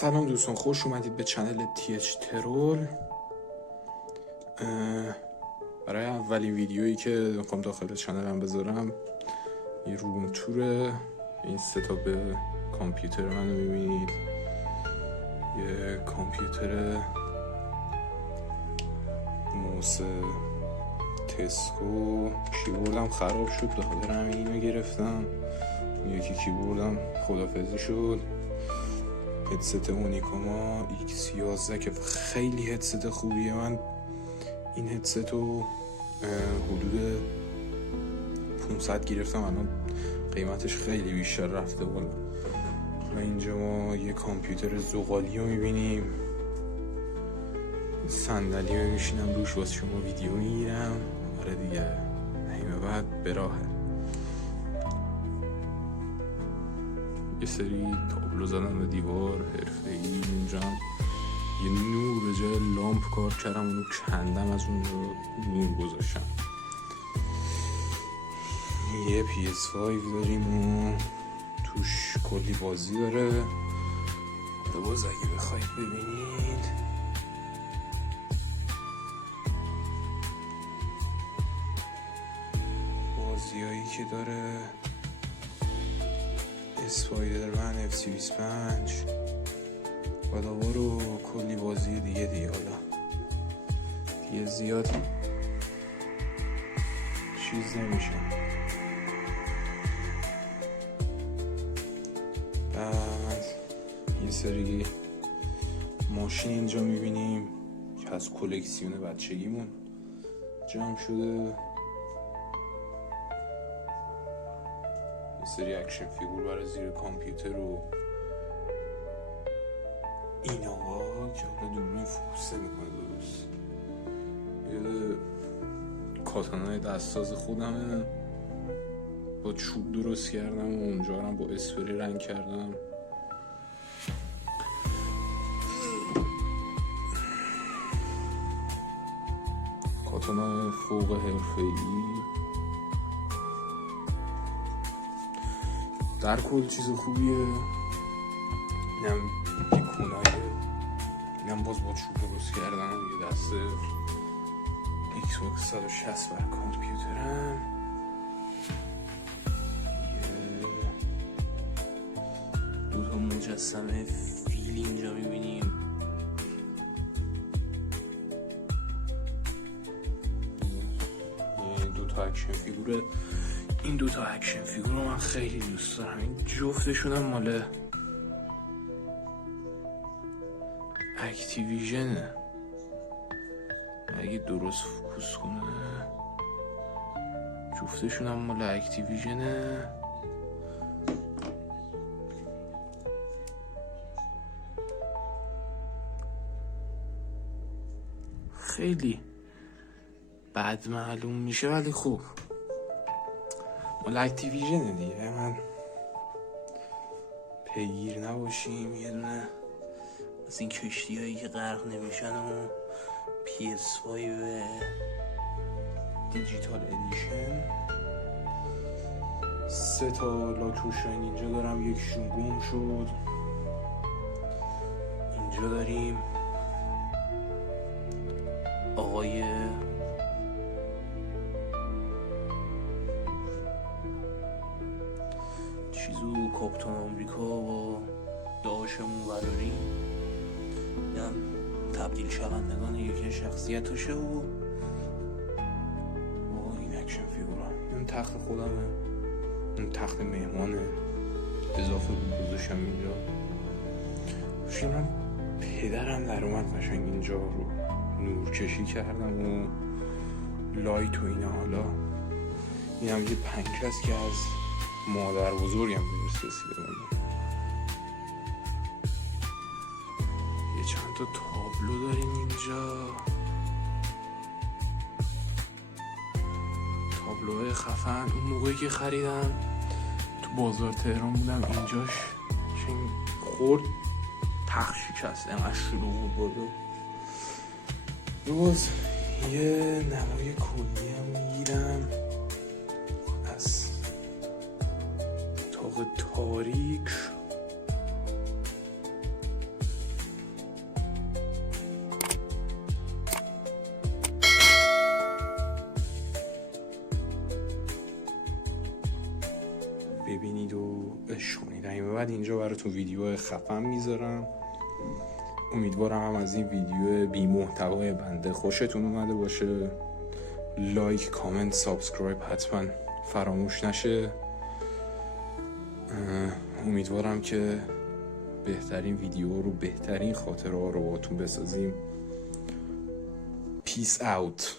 سلام دوستان، خوش اومدید به چنل TH ترول. برای اولین ویدیویی که میخوام داخل چنلم بذارم یه روم توره. این ستاپ کامپیوتر منو میبینید، یه کامپیوتر موس تسکو. کیبوردم خراب شد، به خاطر همین اینو گرفتم. یکی کیبوردم خدافظی شد. هدست اونیکوما X11 که خیلی هدست خوبیه. من این هدست رو حدود 500 گرفتم، الان قیمتش خیلی بیشتر رفته بالا. و اینجا ما یه کامپیوتر زغالی رو میبینیم، صندلی رو میشینم روش واسه شما ویدیو میگیرم. آره دیگه، همه بعد به راهه. یه سری تابلو زدم به دیوار حرفه‌ای. اینجا یه نور به جای لامپ کار کردم، اونو کندم، از اون رو نور گذاشتم. یه PS5 داریم و توش کلی بازی داره. حالا باز اگه بخواید ببینید بازیایی که داره: اسپایدرمن، FC25، گاداوار و کلی بازی دیگه. حالا دیگه زیاد چیز نمیشه. بعد یه سری ماشین اینجا میبینیم که از کلکسیون بچگیمون جمع شده. یه سری اکشن فیگور برای زیر کامپیوتر و اینها که حالا دوربین فوکس میکنه درست. یه کاتانای دستساز خودمه، با چوب درست کردم و اونجا هم با اسپری رنگ کردم. کاتانای فوق حرفه‌ای. در کل چیز خوبیه. اینم یه کونایه، اینم باز با چوب درست کردم. یه دسته ایکس باکس 160 بر کامپیوترم. یه دوتا مجسمه فیل اینجا میبینیم. یه دوتا اکشن فیگوره. این دوتا اکشن فیگور رو من خیلی دوست دارم. این جفتشونم مال اکتیویژنه، اگه درست فوکوس کنه. جفتشونم مال اکتیویژنه. خیلی بد معلوم میشه ولی خوب مال اکتیویژنه دیگه. من پیگیر نباشیم. یه دونه از این کشتی هایی که غرق نمیشن و PS5 دیجیتال ادیشن. 3 تا لاک روشن اینجا دارم، یکیشون گم شد. اینجا داریم آقای چیزو کاپیتان آمریکا با داشمون ولاری. اینم تبدیل شوندگان یکی شخصیتشه و این اکشن فیگورا. این تخت خودمه، این تخت مهمانه، اضافه بود گذاشتم اینجا. من پدرم در اومد قشنگ اینجا رو نور کشی کردم و لایت و اینا. حالا اینم یه پنکه است که از مادر بزرگم درست رسیده بودم. یه چند تا تابلو داریم اینجا، تابلوهای خفن. اون موقعی که خریدم تو بازار تهران بودم، اینجاش خورد تخت شکست، اینقدر شلوغ بود. باز یه نمای کلی هم میگیرم از اتاق تاریک. ببینید و عشق کنید. همین بعد اینجا براتون ویدیو خفن میذارم. امیدوارم هم از این ویدیو بی محتوای بنده خوشتون اومده باشه. لایک، کامنت، سابسکرایب حتما فراموش نشه. امیدوارم که بهترین ویدیو رو، بهترین خاطره ها رو باتون بسازیم. پیس اوت.